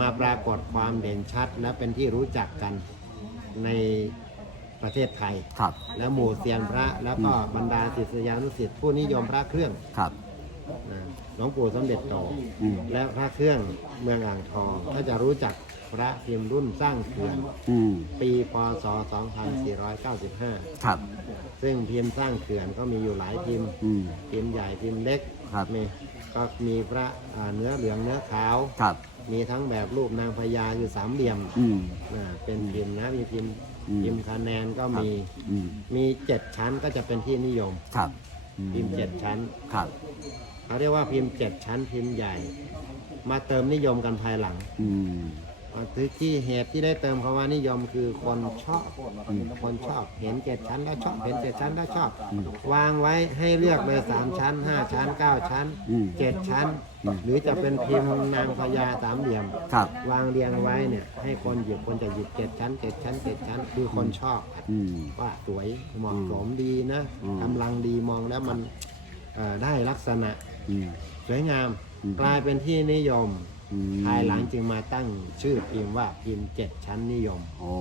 มาปรากฏความเด่นชัด และเป็นที่รู้จักกันในประเทศไทย ครับ และหมู่เซียนพระแล้วก็บรรดาศิษยานุศิษย์ผู้นิยมพระเครื่องครับ นะหลวงปู่สมเด็จโตอืม และพระเครื่องเมืองอ่างทองก็จะรู้จักพระพิมพ์รุ่นสร้างเขื่อนอืมปีพศ 2495 ครับ ซึ่งพิมพ์สร้างเขื่อนก็มีอยู่หลายพิมพ์ อืม พิมพ์ใหญ่พิมพ์เล็กครับ มีก็มีพระอ่าเนื้อเหลืองเนื้อขาว ครับ มีทั้งแบบรูปนางพญาคือสามเหลี่ยมอืม อ่าเป็นพิมพ์นะมีพิมพ์อืม พิมพ์คะแนนก็มีอืมมีเจ็ดชั้นก็จะเป็นที่นิยม ครับอืพิมพ์เจ็ดชั้นครับเขาเรียกว่าพิมพ์เจ็ดชั้นพิมพ์ใหญ่ มาเติมนิยมกันภายหลัง อืม คือที่เหตุที่ได้เติมคำว่านิยมคือคนชอบคนชอบเห็นเจ็ดชั้นแล้วชอบเห็นเจ็ดชั้นแล้วชอบ วางไว้ให้เลือกเลยสามชั้นห้าชั้นเก้าชั้นอืมเจ็ดชั้น หรือจะเป็นพิมพ์นางพญาสามเหลี่ยม ครับ วางเรียงไว้เนี่ย ให้คนหยิบคนจะหยิบเจ็ดชั้นเจ็ดชั้นเจ็ดชั้น คือคนชอบอืมว่าสวยเหมาะสมดีนะอืมกำลังดีมองแล้วมันเอ่อได้ลักษณะอืมสวยงามอืมกลายเป็นที่นิยม อืมภายหลังจึงมาตั้งชื่อพิมพ์ว่าพิมพ์เจ็ดชั้นนิยมโอ้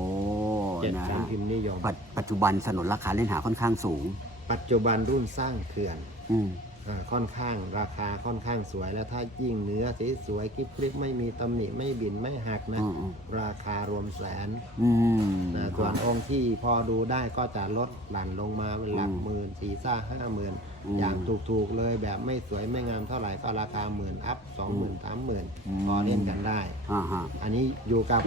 เจ็ดนะชั้นพิมพ์นิยม ปัจปัจจุบันสนนราคาเล่นหาค่อนข้างสูง ปัจจุบันรุ่นสร้างเขื่อน อืมอ่า ค่อนข้างราคาค่อนข้างสวยแล้วถ้ายิ่งเนื้อสีสวยคลิปคลิปไม่มีตำหนิไม่บินไม่หักนะอืมอืมราคารวมแสนอืมนะส่วนองค์ที่พอดูได้ก็จะลดหลั่นลงมาเป็นหลักอืมหมื่นสี่ซ่าห้าหมื่นอืมอย่างถูกๆเลยแบบไม่สวยไม่งามเท่าไหร่ก็ราคาหมื่นอัพสองหมื่นสามหมื่นอืมพอเล่นกันได้ อ่าฮะอันนี้อยู่กับ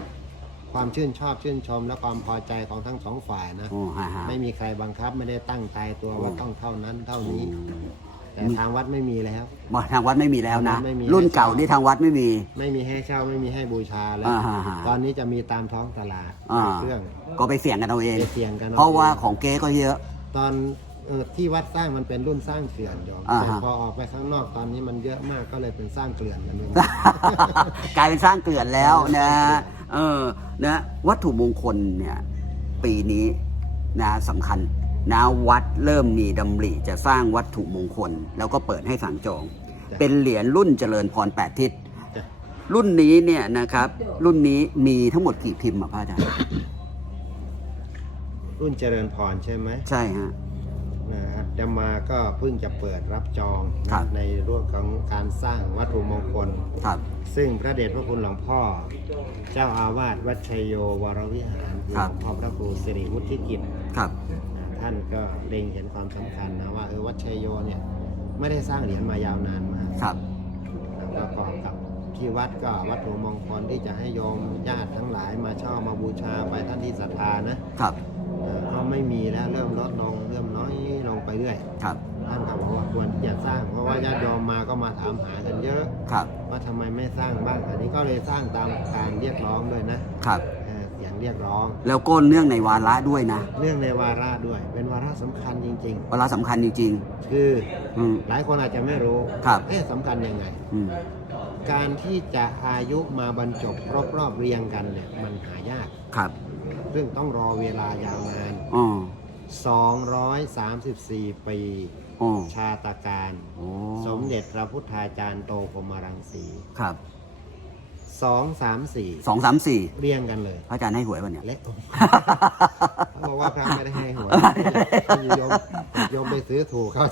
ความชื่นชอบชื่นชมและความพอใจของทั้งสองฝ่ายนะ โอ้ฮะฮะไม่มีใครบังคับไม่ได้ตั้งตายตัวว่าอืมต้องเท่านั้นเท่านี้อืม แต่ทางวัดไม่มีแล้วบอกทางวัดไม่มีแล้วนะ ไม่มี รุ่นเก่านี่ทางวัดไม่มี ไม่มีให้เช่าไม่มีให้บูชาแล้ว อ่าฮะฮะตอนนี้จะมีตามท้องตลาดอ่า เครื่อง ก็ไปเสี่ยงกันเอาเอง ไปเสี่ยงกันอเพราะว่าองของเก๊ก็เยอะ ตอนเอ่อที่วัดสร้างมันเป็นรุ่นสร้างเขื่อนโยมอ่าแต่ฮะพอออกไปข้างนอกตอนนี้มันเยอะมากก็เลยเป็นสร้างเกลื่อนกันไปหมดกลายเป็นสร้างเกลื่อนแล้วนะเออนะวัตถุมงคลเนี่ยปีนี้นะสำคัญ นะวัดเริ่มมีดำริจะสร้างวัตถุมงคล แล้วก็เปิดให้สั่งจองจ้ะเป็นเหรียญรุ่นเจริญพรแปดทิศจ้ะรุ่นนี้เนี่ยนะครับ รุ่นนี้มีทั้งหมดกี่พิมพ์อะพระอาจารย์รุ่นเจริญพรใช่ไหมใช่ฮะนะอาตมาก็เพิ่งจะเปิดรับจองนะครับในเรื่องของการสร้างวัตถุมงคลครับซึ่งพระเดชพระคุณหลวงพ่อ เจ้าอาวาสวัดชัยโยวรวิหารหลครับวงพ่อพระครูสิริวุฒิกิจครับนะ ท่านก็เล็งเห็นความสำคัญนะว่าเออวัดชัยโยเนี่ยไม่ได้สร้างเหรียญมายาวนานมากครับแล้วประกอบกับที่วัดก็วัตถุมงคลที่จะให้โยมญาติทั้งหลายมาเช่ามาบูชาไปท่านที่ศรัทธานะครับเอ่อก็ไม่มีแล้วเริ่มลดลงเริ่มน้อยลงไปเรื่อยครับท่านก็บอกว่าควรที่จะสร้าง เพราะว่าญาติโยมมาก็มาถามหากันเยอะครับว่าทำไมไม่สร้างบ้างอันนี้ก็เลยสร้างตามการเรียกร้องด้วยนะครับ เอ่อเสียงเรียกร้อง แล้วก็เนื่องในวาระด้วยนะเรื่องในวาระด้วย เป็นวาระสำคัญจริง วาระสำคัญจริงๆ คือๆอืม หลายคนอาจจะไม่รู้ครับ เอ๊ะสำคัญยังไง อืมการที่จะอายุมาบรรจบรอบๆเรียงกันเนี่ยมันหายาก ครับซึ่งต้องรอเวลายาวนาน อ๋อ234 ปี อ๋อชาตการโอ้สมเด็จพระพุทธาจารย์โตพรหมรังสี ครับ สองสามสี่สองสามสี่เรียงกันเลยพระอาจารย์ให้หวยวันเนี้ย เละเขาบอกว่าพระไม่ได้ให้หวยโยมโยมไปซื้อถูกเขา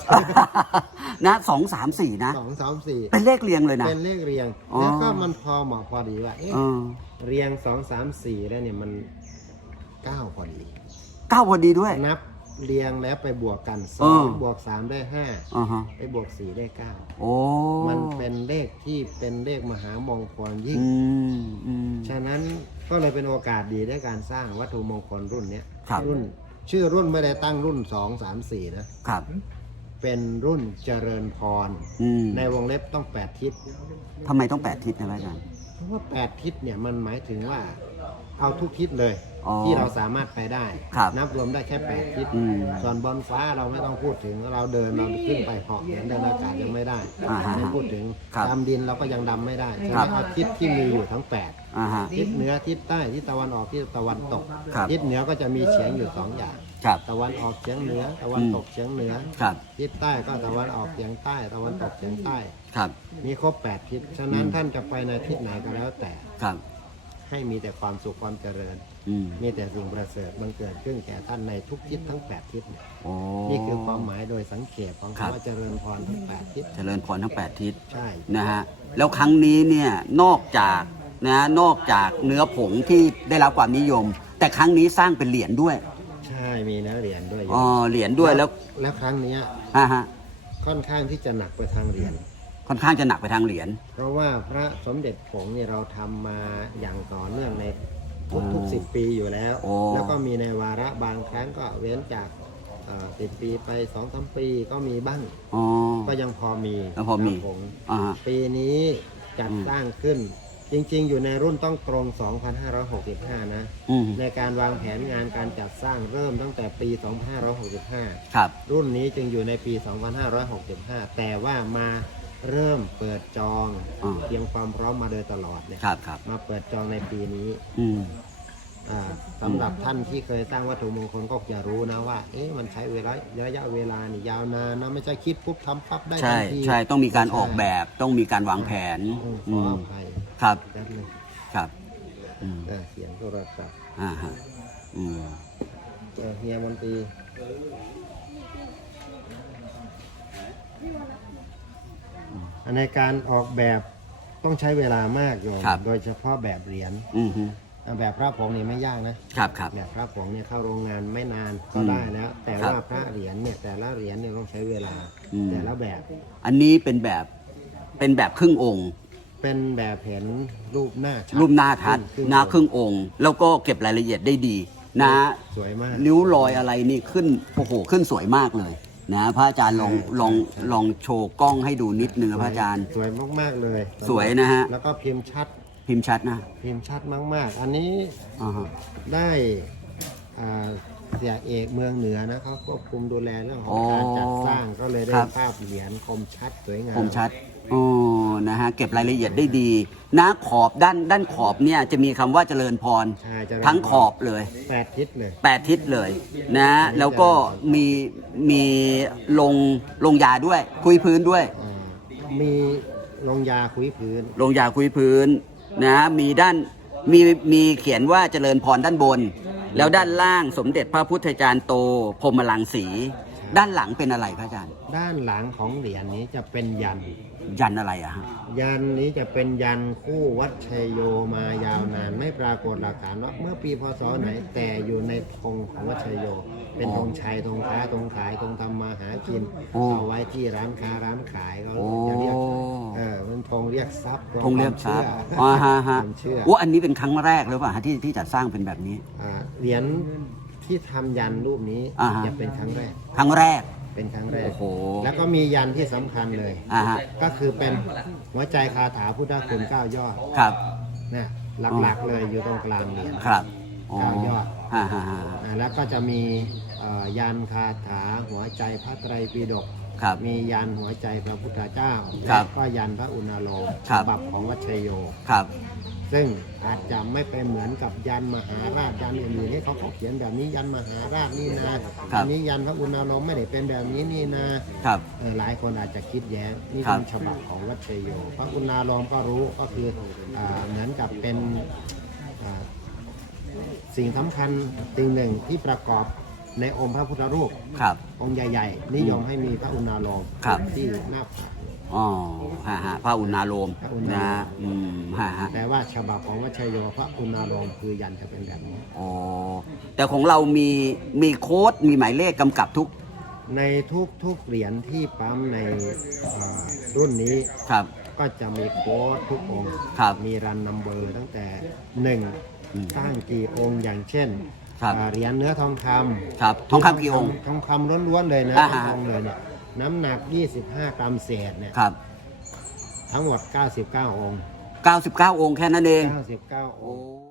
นะสองสามสี่นะสองสามสี่เป็นเลขเรียงเลยนะ เป็นเลขเรียงอ๋อแล้วก็มันพอเหมาะพอดีว่าเอ๊ะเออเรียงสองสามสี่แล้วเนี่ยมันเก้าพอดีเก้าพอดีด้วย นับ เรียงแล้วไปบวกกันสเออองบวกสามได้ห้าอ่าฮะไปบวกสี่ได้เก้าโอ้มันเป็นเลขที่เป็นเลขมหามงคลยิ่ง อืมอืม ฉะนั้นก็เลยเป็นโอกาสดีในการสร้างวัตถุมงคลรุ่นเนี้ยครับ รุ่น ชื่อรุ่นไม่ได้ตั้งรุ่นสองสามสี่นะ ครับ เป็นรุ่นเจริญพร อืมในวงเล็บต้องแปดทิศ ทำไมต้องแปดทิศนะพระอาจารย์ เพราะว่าแปดทิศเนี่ยมันหมายถึงว่า เอาทุกทิศเลย อ๋อที่เราสามารถไปได้ ครับนับรวมได้แค่แปดทิศอืมส่วนบนฟ้าเราไม่ต้องพูดถึงเราเดินเราขึ้นไปเหาะเหมือนเดินอากาศยังไม่ได้อ่าฮะไม่พูดถึงครับดำดินเราก็ยังดำไม่ได้ฉะครันั้บ นเอาทิศที่มีอยู่ทั้งแปดอ่าฮะ ทิศเหนือทิศใต้ทิศตะวันออกทิศตะวันตกครับทิศเหนือก็จะมีเฉียงอยู่สองอย่าง ครับตะวันออกเฉียงเหนือ ตะวันตกเฉียงเหนือครับ ทิศใต้ก็ตะวันออกเฉียงใต้ ตะวันตกเฉียงใต้ ครับมีครบแปดทิศฉะนั้นท่านจะไปในทิศไหนก็แล้วแต่ ครับ ให้มีแต่ความสุขความเจริญ อืมมีแต่สิ่งประเสริฐบังเกิดขึ้นแก่ท่านในทุกทิศทั้งแปดทิศเนี่ยโอ้นี่คือความหมายโดยสังเกตของครับ คำว่าเจริญพรทั้งแปดทิศเจริญพรทั้งแปดทิศใช่นะฮะแล้วครั้งนี้เนี่ยนอกจากนะนอกจากเนื้อผงที่ได้รับความนิยม แต่ครั้งนี้สร้างเป็นเหรียญด้วยใช่มีนะเหรียญด้วยอ๋อเหรียญด้วยแล้วแล้วครั้งเนี้ย ฮะฮะค่อนข้างที่จะหนักไปทางเหรียญ ค่อนข้างจะหนักไปทางเหรียญ เพราะว่าพระสมเด็จผงเนี่ยเราทำมาอย่างต่อเนื่องในทุกโอ้ทุกสิบปีอยู่แล้ว โอ้ แล้วก็มีในวาระบางครั้งก็เว้นจากสิบปีไปสองสามปีก็มีบ้าง อ๋อ ก็ยังพอมียังพอมีครับผอ่าฮะ ปีนี้จัดอืม สร้างขึ้น จริง ๆ อยู่ในรุ่นต้องตรง 2565 นะ อืมในการวางแผนงานการจัดสร้างเริ่มตั้งแต่ปี 2565 ครับ รุ่นนี้จึงอยู่ในปี 2565 แต่ว่ามา เริ่มเปิดจองอ่า เตรียมความพร้อมมาโดยตลอดเนี่ยครับครับมาเปิดจองในปีนี้อืม อ่าสำหรับท่านที่เคยสร้างวัตถุมงคลก็จะรู้นะว่า เอ๊ะมันใช้เวลาระยะเวลานี่ยาวนานนะไม่ใช่คิดปุ๊บทำปั๊บได้ใช่ทันทีใช่ต้องมีการออกแบบต้องมีการวางแผนอืมขอือมอภัยครับแป๊บนึงครับอืมอ่าเสียงโทรศัพท์อ่าฮะอืมเออเฮียมนตรี ในการออกแบบต้องใช้เวลามากโยมครับ โดยเฉพาะแบบเหรียญอืมฮึอ่าแบบพระผงนี่ไม่ยากนะ ครับครับ แบบพระผงเนี่ยเข้าโรงงานไม่นานก็อืมได้แล้ว แต่ครับว่าพระเหรียญเนี่ยแต่ละเหรียญเนี่ยต้องใช้เวลา อืม แต่ละแบบอันนี้เป็นแบบเป็นแบบครึ่งองค์ เป็นแบบเห็นรูปหน้าชัดรูปหน้าทัดครึ่งนะครึ่งองค์ แล้วก็เก็บรายละเอียดได้ดีนะ สวยมากริ้วรอยอะไรนี่ขึ้นโอ้โหขึ้นสวยมากเลย นะพระอาจารย์ลองใช่ลองใช่ลองโชว์กล้องให้ดูนิดนึงนะพระอาจารย์ สวยมากๆเลยสวยนะฮะ แล้วก็พิมพ์ชัด พิมพ์ชัดนะ พิมพ์ชัดมากๆ อันนี้อ่าฮะได้อ่า เสียเอกเมืองเหนือนะเขาควบคุมดูแลเรื่องของการจัดสร้างก็เลยได้ภาพเหรียญคมชัดสวยงามคมชัดอ๋อนะฮะ เก็บรายละเอียดได้ดีนะขอบด้านด้านขอบเนี่ยจะมีคำว่าเจริญพร ใช่จะทั้งขอบเลย แปดทิศเลย แปดทิศเลยนะแล้วก็มีมีลงลงยาด้วย คุยพื้นด้วย อ่ามีลงยาคุยพื้น ลงยาคุยพื้นนะมีด้านมีมีเขียนว่าเจริญพรด้านบน แล้วด้านล่างสมเด็จพระพุทธจารย์โตพรหมลังสี ด้านหลังเป็นอะไรพระอาจารย์ ด้านหลังของเหรียญนี้จะเป็นยัน ยันอะไรอะฮะยันนี้จะเป็นยันคู่วัดชัยโยมายาวนานไม่ปรากฏหลักฐานว่าเมื่อปีพศไหนแต่อยู่ในธงของวัดชัยโย เป็นอ๋อธงชัยธงค้าธงขายธงทำมาหากินโอ้เอาไว้ที่ร้านค้าร้านขายเขาโอ้จะเรียกเออเป็นธงเรียกทรัพย์ธงเรียกทรัพย์คอ่าวามฮะฮะเชื่อโอ้อันนี้เป็นครั้งแรกหรือเปล่าฮะที่ที่จัดสร้างเป็นแบบนี้ อ่าเหรียญ ที่ทำยันรูปนี้อ่าฮะ จะเป็นครั้งแรก ครั้งแรก เป็นครั้งแรก โอ้โห แล้วก็มียันที่สำคัญเลย อ่าฮะ ก็คือเป็นหัวใจคาถาพุทธคุณเก้ายอดครับ นะหลักๆเลยอยู่ตรงกลางเหรียญ ครับอ๋อเก้ายอดฮ่าฮ่าฮ่าอ่าแล้วก็จะมีเอ่อยันคาถาหัวใจพระไตรปิฎก ครับมียันหัวใจพระพุทธเจ้าครัและบก็ยันพระอุณาโลมครัฉบบับของวัดชัยโย ครับซึ่งอาจจะไม่เป็นเหมือนกับยันมหาราชยันอื่นๆที่เขาเขาเขียนแบบนี้ยันมหาราชนี่นะอันนี้ยันพระอุณาโลมไม่ได้เป็นแบบนี้นี่นะ ครับ เออหลายคนอาจจะคิดแย้งนี่ครับเป็นฉบับของวัดชัยโยพระอุณาโลมก็รู้ก็คืออ่าเหมือนกับเป็นอ่าสิ่งสำคัญสิ่งหนึ่งที่ประกอบ ในองค์พระพุทธรูปครับ องค์ใหญ่ ๆ นิยมให้มีพระอุณาโลมครับ ที่หน้าผากอ๋อฮ่าฮ่าพระอุณาโลมพระอุณาโลม นะอืมฮ่าฮ่าแต่ว่าฉบับของวัดชัยโยพระอุณาโลมคือยันจะเป็นแบบนี้ อ๋อแต่ของเรามีมีโค้ดมีหมายเลขกำกับทุกในทุกๆเหรียญที่ปั๊มในเอ่อรุ่นนี้ครับ ก็จะมีโค้ดทุกองค์ ครับมีรันนัมเบอร์ตั้งแต่หนึ่งอืมตั้งกี่องค์อย่างเช่น ครับอ่าเหรียญเนื้อทองคำครับทองคำกี่องค์ทองคำล้วนๆเลยนะอ่าทฮะองเลยเนี่ยน้ำหนัก 25 กรัมเศษเนี่ยครับ ทั้งหมด 99 องค์ 99 องค์แค่นั้นเอง 99 องค์ โอ้